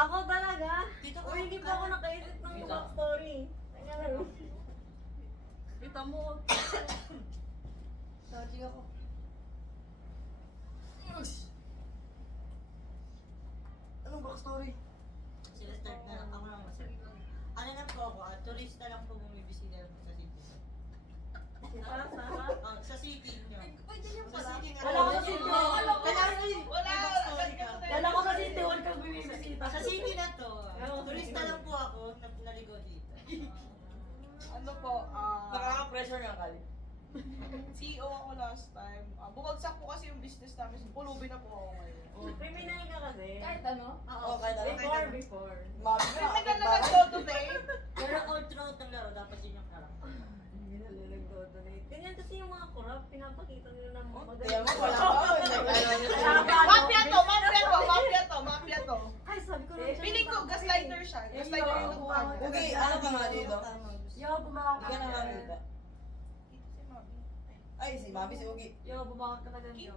Ako talaga? Dito ka. Uy, hindi pa ako nakaisip ng backstory. Teka lang. Kita mo. Charging ako. Anong backstory? Sila start na. Ako lang masarap. Ano na po ako? Turista lang po bumibisita lang po sa city. Sa city nyo. Sa city nga. Wala ko sa city. Wala ko sa city. Huwag kang bibisita. Sa city na to. Turista lang po ako. Naligo dito. Ano po, Nakaka-pressure nga kali. CEO ako last time. Bumagsak po kasi yung business namin. Pulubi na po ako ngayon. Criminal ka kasi. Kahit ano? Oo, kahit ano. Before. Criminal na nag-donate. Pero all throughout ng laro, dapat yun yung harap. Hindi na nag-donate. Ganyan kasi yung mga corrupt, pinapakita nila ng Kaya mo, wala pa. Mafia to. Mafia to. Ay, sabi ko lang. Piling ko, gaslighter siya. Gaslighter yung nakuha niya. Okay, ano ka nga dito? Yo, bumangon Hindi ka ka na na. makita. Si Mami. Ay, si Mami, si Ugi. Yo, bumangon ka na ganito.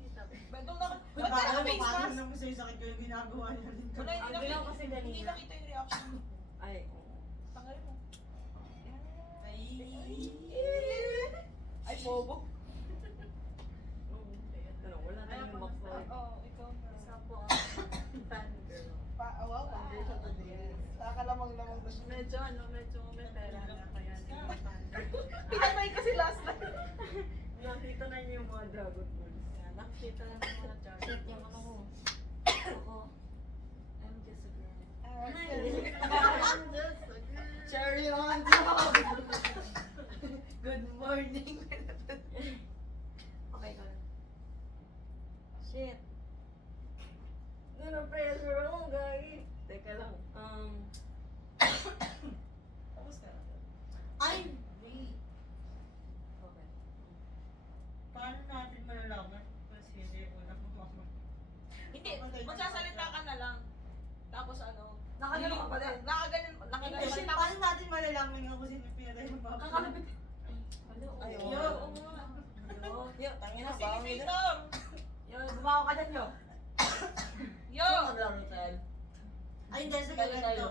Kita. Doon na. Ba't ka naka-face mask? naman sa'yo sakit ko yung ginagawa niya rin. Wala, Ang ginaw kasi hindi ganina. nakita yung reaction mo. Ay, Tanggalin mo. Ay. Ay, bobo. wala na yung backstory. Oo, ikaw na. Isa po ang fan girl. Wow, foundation today. Nakakalamang-lamang na siya. Medyo may pera na kaya Pinatay kasi last time. Nakita na niyo yung mga dragon balls. nakikita lang ng mga charge. Shit, yung ano ko. Ako. I'm just a girl. Cherry on Good morning. Okay, go. Shit. Na-pressure ako, guys. Teka lang. Tapos ka na. Ay, wait. Okay. Paano natin malalaman kung sino yung unang mama? Hindi, magsasalita ka na lang. Tapos ano? Nakagano ka pa din. Nakaganyan. Kasi Tapos, paano natin malalaman nga kung sino yung pinatay ng papa? Kakalapit. Hello. Ayun. yo, Yo, tangin na, si bawang nila. Victor. Yo, bumangon ka dyan, yo. Yo. Maglaro tayo. Ay, hindi, sa ganito.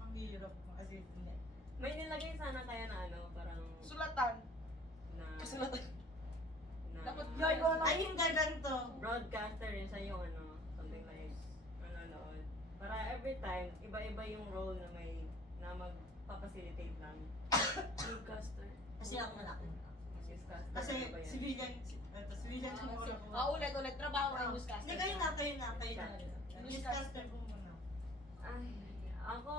Ang hirap mo kasi hindi. May nilagay sana kaya na ano, parang Sulatan. na Kasulatan. Dapat Yo, ikaw na. Ay, hindi ganito. broadcaster yun sa yung ano, something like nanonood. Para every time, iba-iba yung role na may na magpapacilitate lang. Broadcaster. Kasi ako malaki. Newscaster. Kasi ano ba yan? civilian, civilian yung muna ko. Ulit. Trabaho ng newscaster. Hindi, kayo na. Newscaster ko muna. Ay, ako,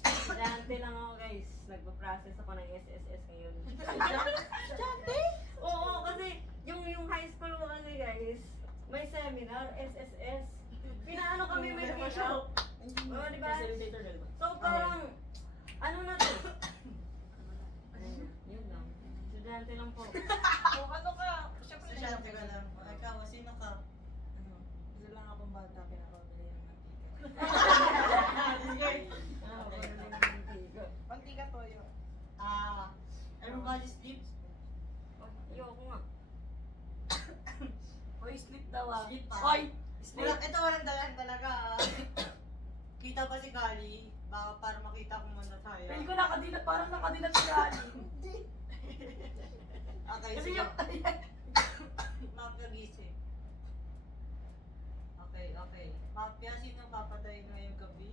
estudyante lang ako guys. Nagpa-process ako ng SSS ngayon. Estudyante? Oo, kasi yung high school ko kasi guys, may seminar, SSS. Pinaano kami may workshop. Oo, di ba? So parang, ano na to? Yun lang. Estudyante lang po. O ano ka? Siyempre, Estudyante ka lang. Ikaw, sino ka? Gusto lang akong bata, pinapabili ng mantika toyo. Everybody sleeps? Ayoko nga. Hoy, sleep daw ah. Sleep pa. Hoy, sleep. Ito walang dalan talaga. Kita pa si Kali. Baka para makita kung ano tayo. Feel ko nakadilat, parang nakadilat si Ali. Okay, Kasi sige. yung, Makagising. Okay. Mafia, sino papatay ngayong gabi?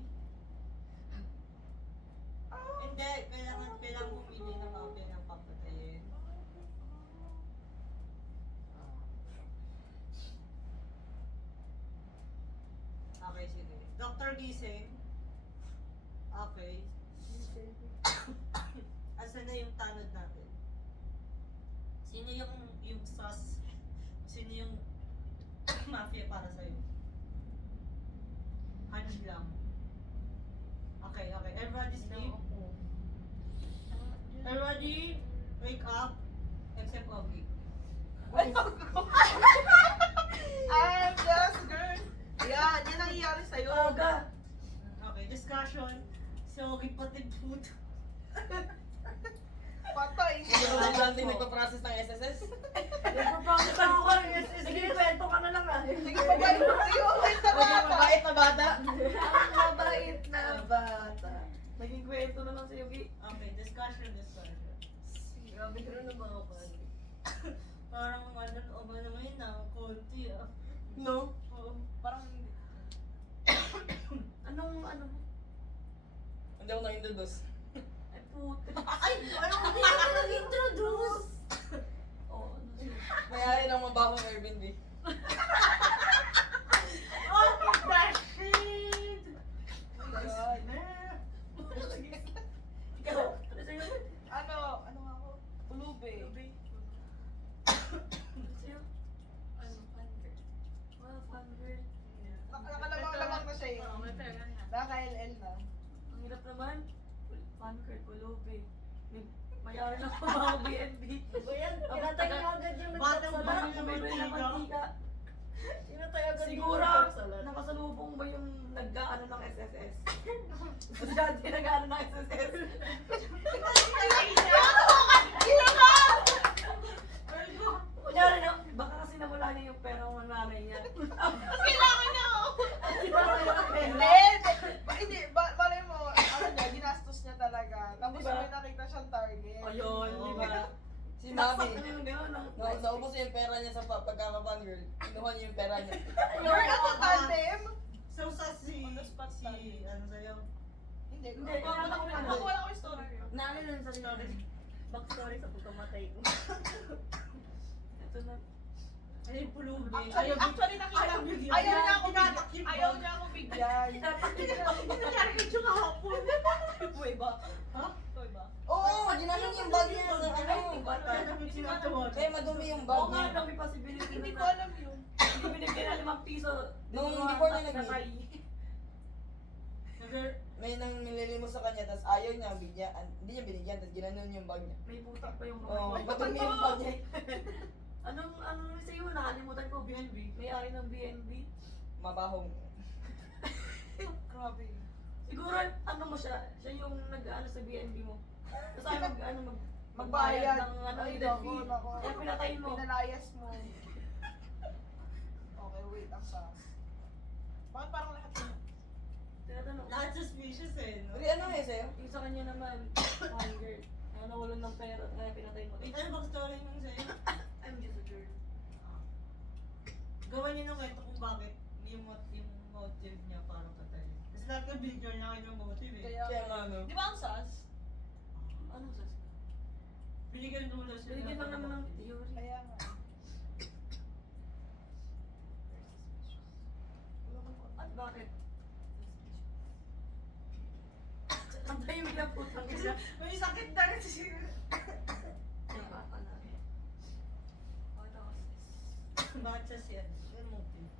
Hindi, kailangan pumili ng mafia ng papatayin. Okay, sige. Dr. Gising. Okay. Asan na yung tanod natin? Sino yung sus? Sino yung mafia para sa'yo? Hands lang. Okay. Everybody sleep. Everybody wake up. Except Ogie. I'm just girl. Yan ang nangyayari sa'yo. Aga. Okay, discussion. Si Ogie pati puto. Patay. nagpa-process ng SSS? Nagpapangit ako ng SSS. Sige, kwento ka na lang ah. Sige, babalik mo sa'yo. Okay. Parang ano ngayon na, konti ah. No? Oo. Parang Anong ano? Hindi ako na-introduce. Ay, puti. Ay! Ano hindi ka nag-introduce? Oo, ano siya? Mayari ng mabahong Airbnb. Oh, that shit! oh my God. Ikaw, ano sa'yo? Ano nga ako? Pulubi. Ano sa'yo? Ano, fangirl? Wow, fun girl. Nakalamang na siya Oo, may yun. pera na. Naka-LL na. Ang hirap naman. Fun girl, pulubi. Mayari na pa mga BNB. O yan, pinatay niyo agad yung Batang nagsasalat. bata. Bumili ng mantika. Pinatay agad yung Siguro, nagsasalat. nakasalubong ba yung nag-ano ng SSS? Kasi dati nag-ano ng SSS. Kunyari na, baka kasi nawala niya yung pera ng nanay niya. Kailangan niya ako! Kailangan niya ng pera. Hindi, balay mo, ano niya, ginastos niya talaga. Tapos Diba? may nakita siyang target. Ayun, di ba? Si Sinaksak Mami. na yung gano'n. Naubos niya yung pera niya sa pagkaka-fangirl. Kinuha niya yung pera niya. You're ano, tandem? So sa si, On the spot si, tayo. ano sa'yo? Hindi, Hindi, wala ko ano. wala ko yung story. Naano lang sa story. Backstory sa pagkamatay ko. Ito na. Ay, pulubi. Actually, nakita ayaw niya ako bigyan. Ayaw niya ako bigyan. Nangyari ka siya kahapon. Uy ba? Ha? Uy ba? Oo, ginano niya yung bag niya sa ano. Bata namin sinatawag. Kaya madumi yung bag Oo nga, niya. dami pa si binigyan Hindi na. ko alam yun. Hindi binigyan na 5 piso. Nung Dito before na na nag-meet. nakay. May nang nililimos sa kanya, tapos ayaw niya bigyan. Hindi niya binigyan, tapos ginano niya yung bag niya. May butak pa yung Oo, kamay. madumi yung bag niya. Anong sa'yo? Nakalimutan ko, BNB. May-ari ng BNB. Mabahong. Grabe. Siguro, ano mo siya? Siya yung nag-ano sa BNB mo. Tapos ay Magbayad. ng ano, Ay, hidden naku, fee. naku. Kaya pinatayin mo. Pinalayas mo. Okay, wait. Ang sas. Bakit parang lahat yun? Tinatanong. Not suspicious eh, no? Uri, ano nga sa'yo? Yung sa kanya naman, hunger. Kaya nawalan ng pera, kaya pinatay mo. Wait, ano bang story nung sa'yo? I'm just a girl. Gawa niya ng kwento kung bakit yung motive niya para patayin. Kasi lahat ng video niya kanyang motive eh. Kaya nga ano. Di ba ang sas? Ano sa? Binigyan dulo siya. Binigyan lang naman ng theory. Kaya nga. At bakit? Ang tayo na putang ina. May sakit na rin siya. Diba? Ano? Ano kasi? Bakit siya siya? Yung motive.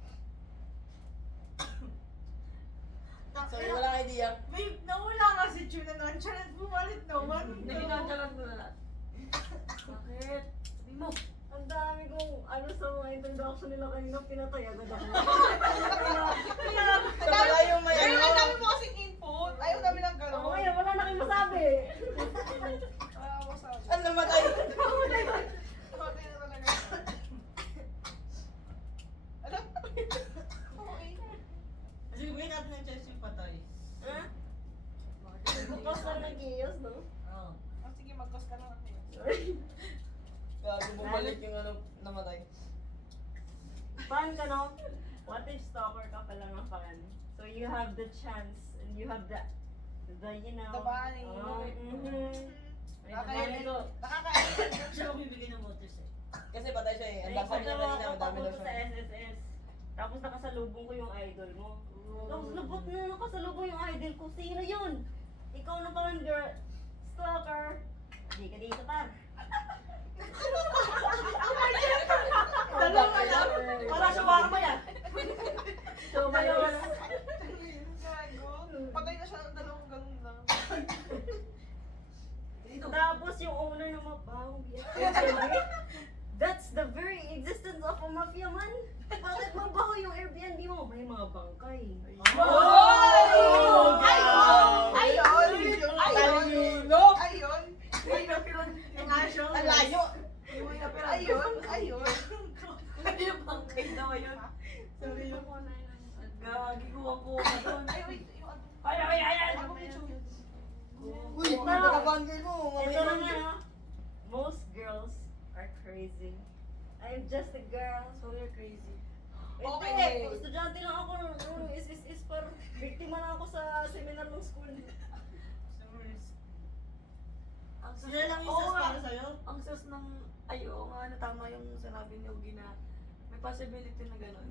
So, walang idea. May nawala nga si Chuna noon. Siya na bumalik naman. Hindi kinakalan ko na lahat. Bakit? Sabi mo. Ang dami kong ano sa mga introduction nila kanina, pinatay agad ako. So, wala yung may Pero ang ano. dami mo kasing input. Ayaw namin ng gano'n. Oo, ngayon, wala na kayong masabi. Ayaw mo sa akin. Ano namatay? Namatay na talaga. Ano? Okay. Kasi gawin natin ng chest yung patay. Ha? Bukas lang nag-ios, no? Oo. Oh, sige, mag-cause ka na natin. Gago, bumalik yung ano, namatay. Fan ka, no? What if stalker ka pala ng fan? So you have the chance, and you have the you know. The money. Nakakainin. Siya magbibigay ng motives eh. Kasi patay siya eh. Ang Ay, dasa niya kanina, madami daw papunta sa siya. SSS. Tapos nakasalubong ko yung idol mo. Tapos lubot na nakasalubong yung idol ko. Sino yun? Ikaw na fan girl. Stalker. Di ka dito, par. Dalawa lang. Wala siya warma yan. So, ngayon. Gago. Patay na siya ng dalawang ganun lang. Tapos yung owner ng mabahong That's the very existence of a mafia man. Bakit mabaho yung Airbnb mo? May mga bangkay. Ayun! Talino! Ayun! May napiran. Yung asyo. Ang layo! May napiran. Ayun! Hindi yung bangkay daw yun. Sorry yung Gagi ko ako ka doon. Ay, wait. Yung ano? Ay! Ano picture? Uy, mga fangirl mo, Ito mamaya. na nga, most girls are crazy. I'm just a girl. So you're crazy. Okay. Hindi, estudyante lang ako nung is par biktima lang ako sa seminar ng school. Ang sus- Sila lang yung Oo sas nga. para sa'yo? Ang sus ng, ay oo nga, tama yung sinabi ni Ugi na may possibility na gano'n.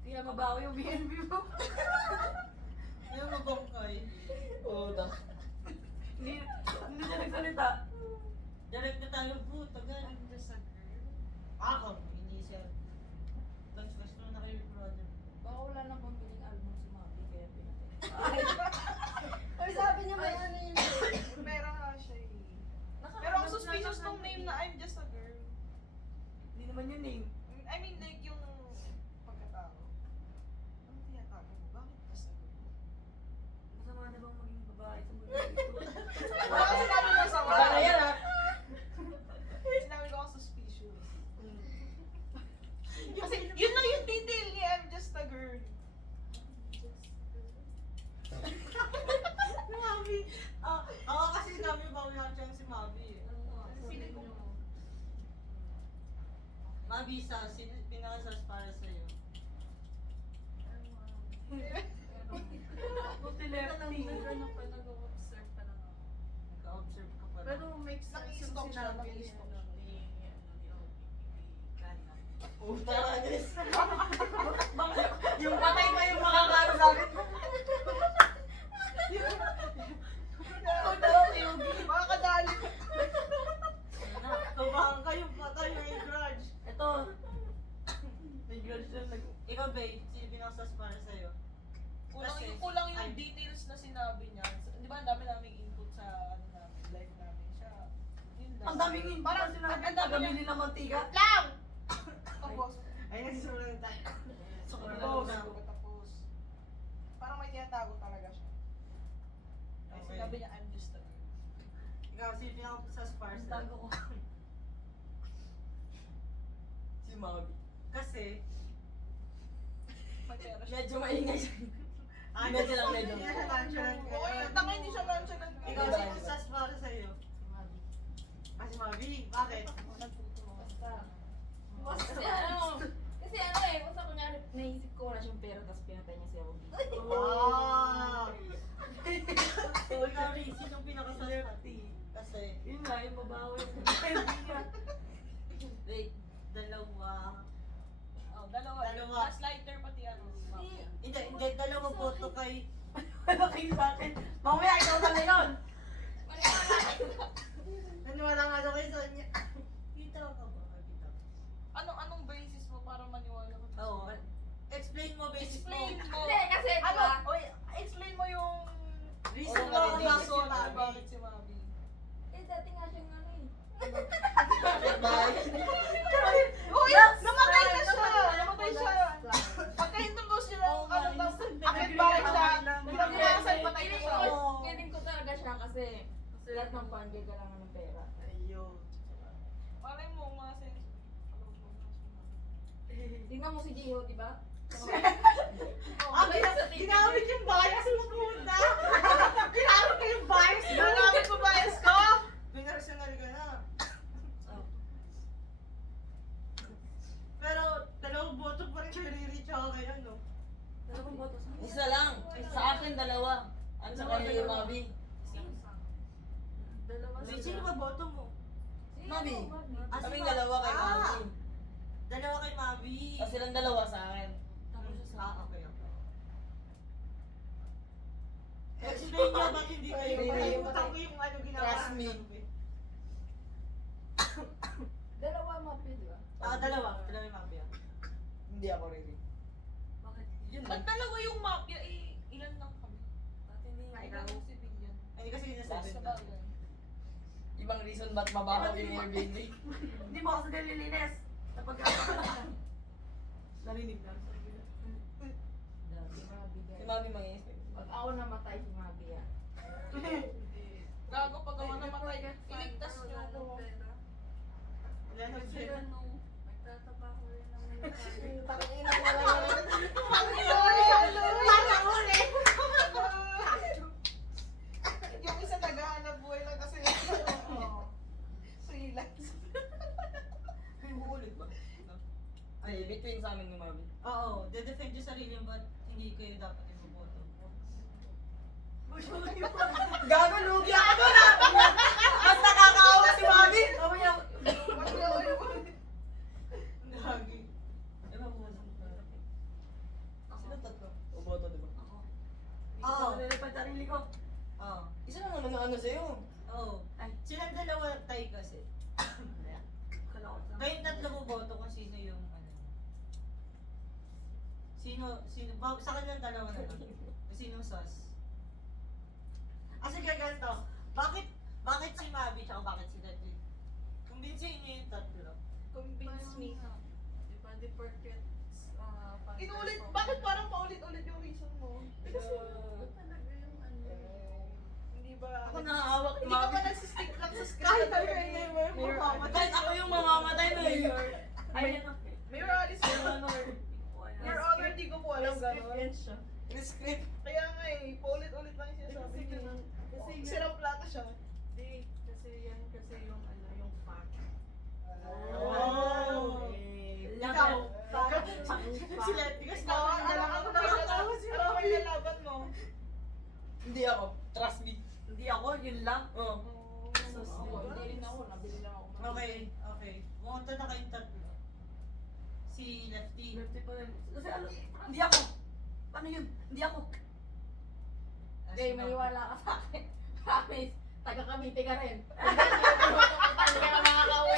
Kaya mabaho yung BNB mo. Yung mabangkay. Oo, hindi siya nagsalita. Direct na tayo po, tagal. I'm just a girl. Ako, initial. Tapos gusto na kayo, brother. Baka wala nang pambiling album si Mami, kaya pinatay. Ay, sabi niya may ano yun. Meron nga siya eh. Pero ang suspicious nung name na I'm just a girl. Hindi naman yun eh. I mean like yung pagkatao. Ano tinatago mo? Bakit just a girl? Masama na bang maging babae sa mundo ito? Wala kasi sinabi mo sa Iba na yan ha. Sinabi ko ang suspicious. Kasi yun lang yung detail niya, I'm just a girl. Mami! Ako kasi sinabi bawi ako dyan si Mami eh. Feeling ko Mami, sino pinakasas para sa'yo? Buti lefty. Nag-observe pa lang ako. Naka-observe ka pa Pero lang. makes sense yung Naki-stop siya, sinabi ni naki-stop ano, siya. ni Gana. Puta ka, Diyos. Yung patay pa yung makakaro sa akin. makakadali. Kabahan kayo pa tayo may grudge. Ito. May grudge na nag... Ikaw, babe, sino pinakasas para sa'yo? Kulang yung Ay. details na sinabi niya. Di ba ang dami naming input sa ano namin, life namin siya. Yun lang. Ang daming hindi Parang pa sinabi. ang dami Gabili ng mantika. lang! Tapos, Ay, nagsusulang tayo. tapos, tapos, parang may tinatago talaga siya. Ay, Okay. sinabi niya, I'm just a girl. Ikaw, sino pinakasas para Ang sa'yo? tago ko. Si Mami. Kasi, May pera siya. Medyo maingay siya. medyo lang, medyo. Hindi na siya nonchalant. Okay, tanga hindi siya nonchalant. Ikaw, Diba? sino sas para sa'yo? Si Mami. Bakit? Kasi ano eh, basta kunyari, naisip ko wala siyang pera, tapos pinatay niya si Ogi. Ah! So, ikaw rin, sinong pinakasas para? Lefty. Kasi, Yun nga, yung babaho yung BNB niya. wait, dalawa. Oh, dalawa. Dalawa. Last lighter pati ano. Hindi, dalawa boto kay... Malaking sa akin. Mamaya ikaw na na yun. Naniwala nga daw kay Sonia. Kita ka ba? Kita. Anong basis mo para maniwala ko? Oo. Explain mo, basis mo. Explain mo. Hindi, kasi Ano? diba, Oy, explain mo yung Reason Oo, mo bakit kung si bakit si Mami. Mami. Bakit si Mami? dati nga siyang ano eh. Uy! Namatay na siya! Namatay siya! Pagkahinto mo siya ng ano daw, akit bahay siya. Biglang bumasan, patay na siya. Feeling ko talaga siya kasi lahat ng pan kailangan ng pera. Ayun. Malay mo, mga sense. Tingnan mo si Jiho, di ba? Ginamit yung bias mo puta! Ginamit ko yung bias mo! Nagamit mo bias ko? Pinarasonal ka na. Pero, dalawang boto pa rin kay Riri tsaka kay ano. Dalawang boto sa akin. Isa lang. Sa akin, dalawa. Ano sa kanya yung Mami? Dalawa Sino ba boto mo? Mami. Ah, si Kaming Ma- dalawa kay Ah! Mami. Dalawa kay Mami. Tapos silang dalawa sa akin. Tapos sa Ah, okay, okay. Explain niyo ba't hindi kayo nakalimutan ko yung ano ginawa. Trust me. Dalawa mapi, di ba? Ah, dalawa. Dalawa yung Mami. Hindi ako Riri. Bakit? Yun Ba't lang. dalawa yung mafia? Eh, ilan lang kami? Bakit hindi nga Ilan ikaw? yung civilian? Hindi kasi Sa sinasabi na. bagay. Ibang reason ba't mabaho yung Airbnb. Hindi mo kasi nililinis. Napag narinig na. Si Mabi, Si guys. Mami mangyayos. Pag ako namatay, si Mabi ah. Gago pag ako namatay, iligtas niyo ako. Ilan ang sila? Nagtatrabaho rin ng Tangina mo lang. Yung isa naghahanap buhay lang kasi freelance. Ay, between sa amin ni Mami. Oo, de-defend yung sarili mo, ba't hindi kayo dapat iboboto? Gago, lugi ako doon ah! Mas nakakaawa si Mami! Mamaya, Gagi. Ewan mo sa Sino tatlo? Uboto, di ba? ako. Oo. Hindi ko nalilipad sarili ko. Oo. Isa lang naman ang ano sa'yo. Oo. Ay. Silang dalawa tayo kasi. Kalakot lang. Kayong tatlo boboto kung sino yung ano. Sa kanilang dalawa na lang. Kung sinong sus. Sige, ganito. Bakit si Mavi tsaka bakit si Dudley? Kumbinsin niyo yung tatlo. Convince me. Diba, the portraits, Inulit, bakit parang paulit-ulit yung reason mo? Kasi talaga yung ano. Hindi ba? Ako nakahawak ni Hindi ka Mami. ba nagsistick lang sa script? Kahit na ano talaga yun, yun? may Kahit ako yung mamamatay na yun. Ay, Mayor Alice, Your Honor, di ko po alam gano'n. siya. Script. Kaya nga eh, paulit-ulit lang yung sinasabi Kasi niya. kasi Sirang plata siya. Hindi, kasi yan kasi yung ano, yung fact. Oh. Ikaw. Si Letty kasi Ikaw, ano ba ilalaban mo? Hindi ako. Trust me. Hindi ako, yun lang. Oo. Hindi rin ako, nabili lang ako. Okay. Bumunta na kayong tatlo. Si Lefty. Lefty pa rin. Kasi ano, hindi ako. Paano yun? Hindi ako. Hindi, maniwala ka sa akin. Promise, taga-Cavite ka rin. Hindi ka na makakauwi.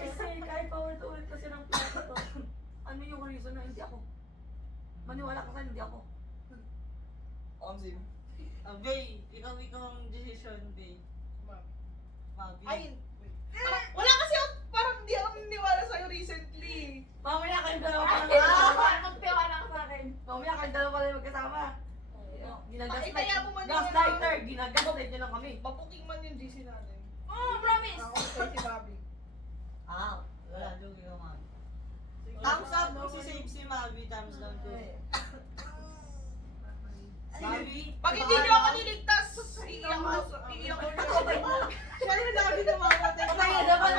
Kasi kahit paulit-ulit kasi ng plot to. Ano yung reason na hindi ako? Maniwala ka sa hindi ako. Omsim. Bay, ikaw ang decision, Bay. Mavi. Ay, wala kasi ako, parang hindi ako niniwala sa'yo recently. Mamaya kayong dalawa pa lang Ay, magkasama. magtiwala ka sa akin. Mamaya kayong dalawa pa lang magkasama. Ay, kaya mo man Gaslighter! Ginagaslight niyo lang kami. Mapuking man yung GC natin. Oh, promise! Ako kay si Bobby. Wala, lugi ka, Mavi. Thumbs up kung si-save si Mavi, thumbs down ko. Mavi? Pag hindi niyo ako niligtas, iiyak ako. Siya yung lagi namamatay. Patay na naman!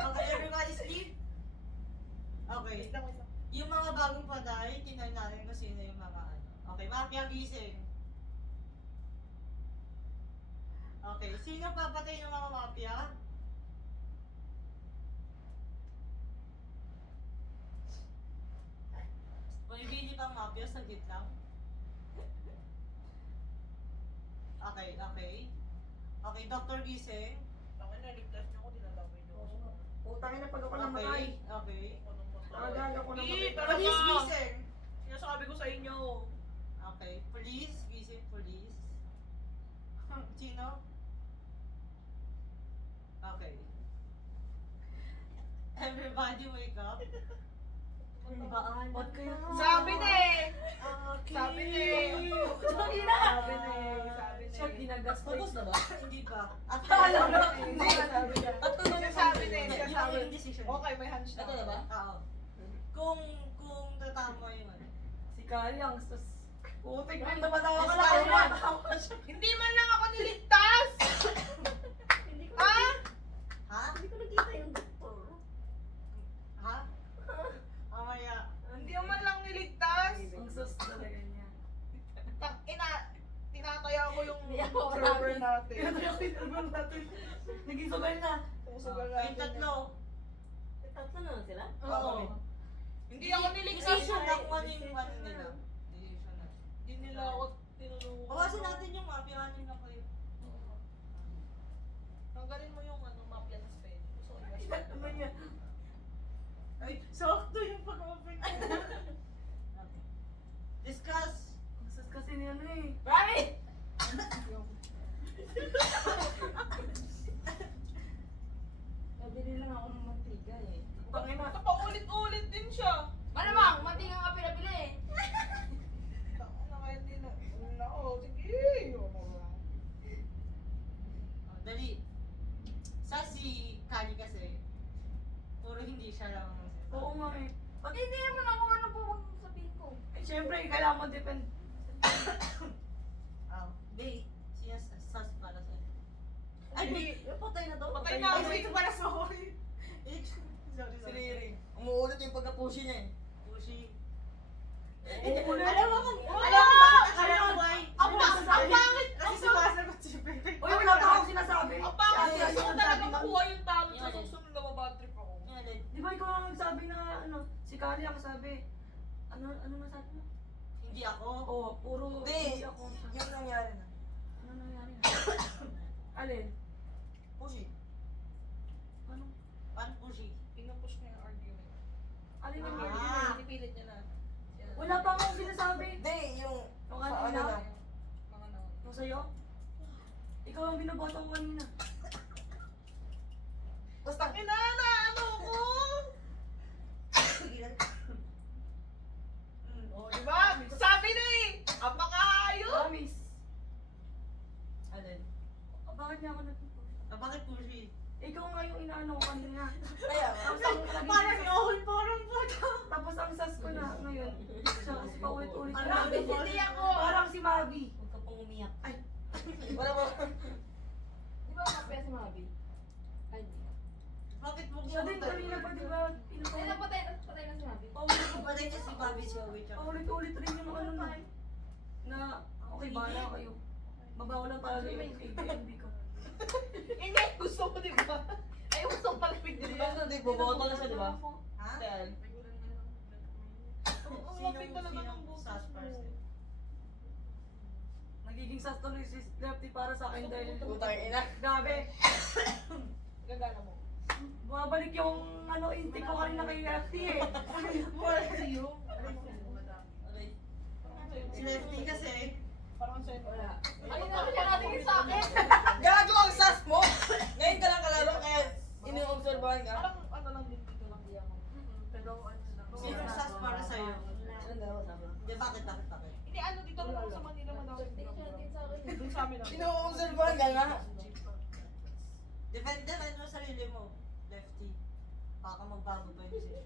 Okay, everybody sleep? Okay. Wait lang. Yung mga bagong patay, tinan natin kung sino yung mga ano. Okay, mafia gising. Okay, sino papatay ng mga mafia? Bumibili pang mafia, saglit lang. Okay. Okay, Dr. Gising. Ako naligtas niyo ako, dinadamay niyo ako. Putangin na pag ako namatay. Okay. Talaga ko namatay. Police gising. Sinasabi ko sa inyo. Okay, police, gising police. Sino? Okay. Everybody wake up. Ba't kayo? Sabi na eh! Okay. Sabi na eh! Sabi na! Sabi na eh! Sabi na Siya eh! ginagaslight. Tapos na ba? Hindi pa. At Alam mo, Hindi, sabi niya. Sinasabi na eh! Yun Sinasabi. yung decision. Okay, may hands na. Ito na ba? Oo. Kung tatama yun. Si Kayang, sus. Putik mo, napatawa ka Yes, lang. Kayang. Napatawa siya. Hindi man lang ako niligtas! Ah! Ha? Hindi ko nakita yung doktor. Ha? Mamaya. Hindi man lang niligtas! Ang sus talaga niya. Tinataya ko yung Hindi ako server promise. natin. Pinatay natin. Naging sugal na. Pusugal Kayong natin. tatlo. Tatlo na lang sila? Oo. Hindi ako niligtas. Decision na kung ano yung ano nila. Decision na. Hindi nila ako tinulungan. Bawasan natin yung mafia. Anin na kayo. Tanggalin mo yung ano, mafia na spell. Gusto ko yun. Ano niya? Ay, sakto yung pag-open ko. Okay. Discuss. Ang sus kasi ni ano eh. Promise! Nabili lang ako ng mantika eh. Tangin na. Paulit-ulit din siya. Malamang, mantika nga pinabili eh. Ako na kaya din na. Nako, sige. Dali. Sa si Kali kasi, puro hindi siya lang. Oo nga eh. Pag hindi naman ako, ano po bang sabihin ko? Eh, syempre, kailangan mo depend. Bay, siya sas para sa'yo. Ay, Yung patay na to? Patay na Ay, ako. wait, para sa Sorry. Si Riri. pushi niya eh. Pushy. Alam mo kung Alam mo bakit akala ko why? Ang pangit! Kasi sumasagot si Peter. Uy, wala pa akong sinasabi. Ang pangit! Ate, Gusto ko ano talaga sabi mo? makuha yung talo sa Yan. susunod na mabad trip ako. Di ba ikaw ang nagsabi na ano, si Kali ang sabi. Ano nasabi mo? Hindi ako. Oo, puro Hindi, ako. yung nangyari na. Ano nangyari na? Alin? Pushi. Ano? Paano pushy? Pinupush niya yung argument. Alin ang Ah. argument? Pinipilit niya na. Wala pa akong sinasabi. Hindi, yung Yung sa ano kanina? lang. Mga naon. Yung sa'yo? Ikaw ang binabasa ko kanina. Basta, Inana, ano ko? Oh, di ba? Sabi na eh! Ang makaayos! Promise. Alin? Bakit niya ako nagpupush? Bakit pushy? Ikaw nga yung inaano ko kanina. kaya, Tapos ang Parang all parang puto. Tapos ang sas ko na ngayon. Siya kasi paulit-ulit. Ano, hindi ako. Parang si Mavi. Huwag ka pong umiyak. wala ba? Di ba kapaya si Mavi? Ay, hindi. Bakit mo Siya din kanina pa di ba? Ay, Pinapaulit. napatay na si Mavi. Patay niya si Bobby Joey. Paulit-ulit rin yung ano na okay, bahala kayo. Mabaho lang talaga yung ABNB ko. Hindi, gusto ko di ba? Ay, gusto ko pala bigyan. Hindi, boboto na siya, di ba? Ha? Tel. Ang lapit talaga ng boses sas mo. person? Nagiging sas tuloy si Lefty para sa akin dahil Putang ina. grabe. Gagana mo. Bumabalik yung ano instinct ko kanina kay Lefty eh. Wala Sa'yo? Okay. Si Lefty kasi. Parang sa'yo. Wala. Ano na siya natingin sa akin? Gago ang sas mo! Ngayon ka lang kalaro kaya iniobserbahan ka. Parang ano lang din dito lang di ako. Pero ano lang. Sino sas para sa'yo? Ano daw sabi? Hindi, bakit? Hindi, ano dito lang ako sa Manila madami. Tingin siya natin sa akin. Doon sa amin lang. Inoobserbahan ka nga. Defend mo sarili mo, Lefty. Baka magbago pa yung decision.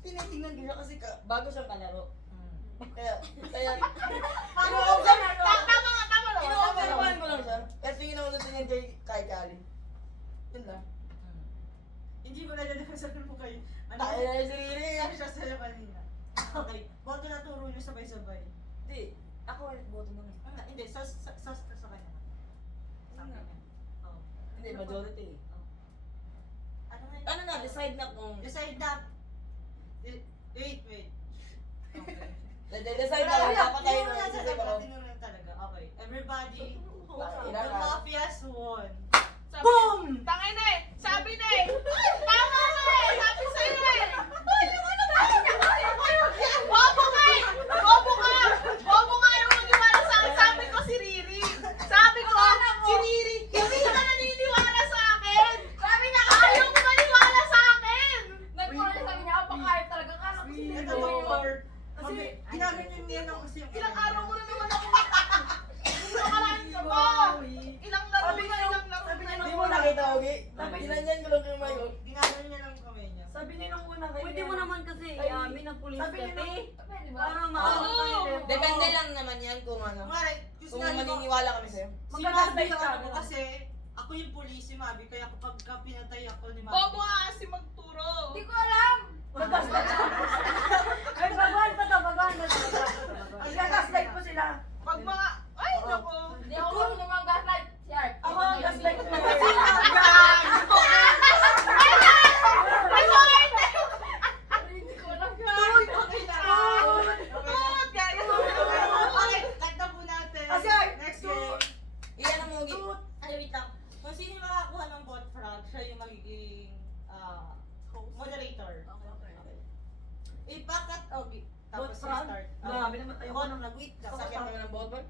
Tinitingnan ko siya kasi bago siyang kalaro. Kaya, Tama nga. inoobserbahan ko lang siya. Kaya tingin ako na tingin kay Kali. Yun lang. Hindi ko nadadasal mo kayo. Tayo na si Riri. Sabi siya sa'yo kanina. Okay, boto na turo nyo sabay-sabay. Hindi, ako boto na lang. Hindi, sas ka sa kanya. Sa kanya. Oh. Hindi, majority. Ano nga yun? Ano na, decide na kung... Decide na. Wait. Okay. Decide na kung dapat tayo Tinuro na na isisip talaga. ako. Tinuro na talaga. Okay. Everybody, Ina the ka. mafias won. Boom! Tangay na eh! Sabi na eh! Tama na eh! Sabi sa'yo eh! Bobo ka eh! Bobo ka! Bobo ka! Ayaw maniwala sa akin. Sabi ko si Riri. Sabi ko si Riri. Hindi ka naniniwala sa akin. Sabi niya Ayaw mo maniwala sa akin. Nagpura niya sabi niya, kapakayot talaga. Kala ko si Ito Lito mo, yun. or... Kasi, ginaganyan niya ng kasi yung... Ilang araw mo na naman ako. Hindi ka lang ka ba? Ilang laro Sabi na niya ilang laro sabi niya na. Hindi mo nakita, okay? Ginanyan ko lang yung mic. Ginaganyan niya ng kamay niya. Sabi niya nung una kay Pwede mo naman kasi iamin ng pulis Sabi niya kasi. Pwede ba? Para maano Oo. kayo. Depende lang naman yan kung ano. Kumari, yung Kung sinabi ko, maniniwala kami sa'yo. sinabi ko ako kasi, ako yung pulis si Mabi, kaya kapag pinatay ako ni Mabi. Bobo nga kasi magturo. Hindi ko alam. Ay, baguhan pa to, baguhan pa to. Gagaslight mo sila. Pag mga, ay naku. Hindi ako marunong ng mga gaslight. Si Art. Ako ang gaslight mo. Hindi ko alam. Okay na. Bakit kaya? Okay, cut na po natin. Kasi, Next game. Iyan ang mugi. Ay, wait lang. Kung sino yung makakuha ng bot frog, siya yung magiging moderator. Ipakat, okay. Tapos Bot frog? start. Grabe naman, ayoko Bot nang frog, wait lang. Sakit naman ng ballball.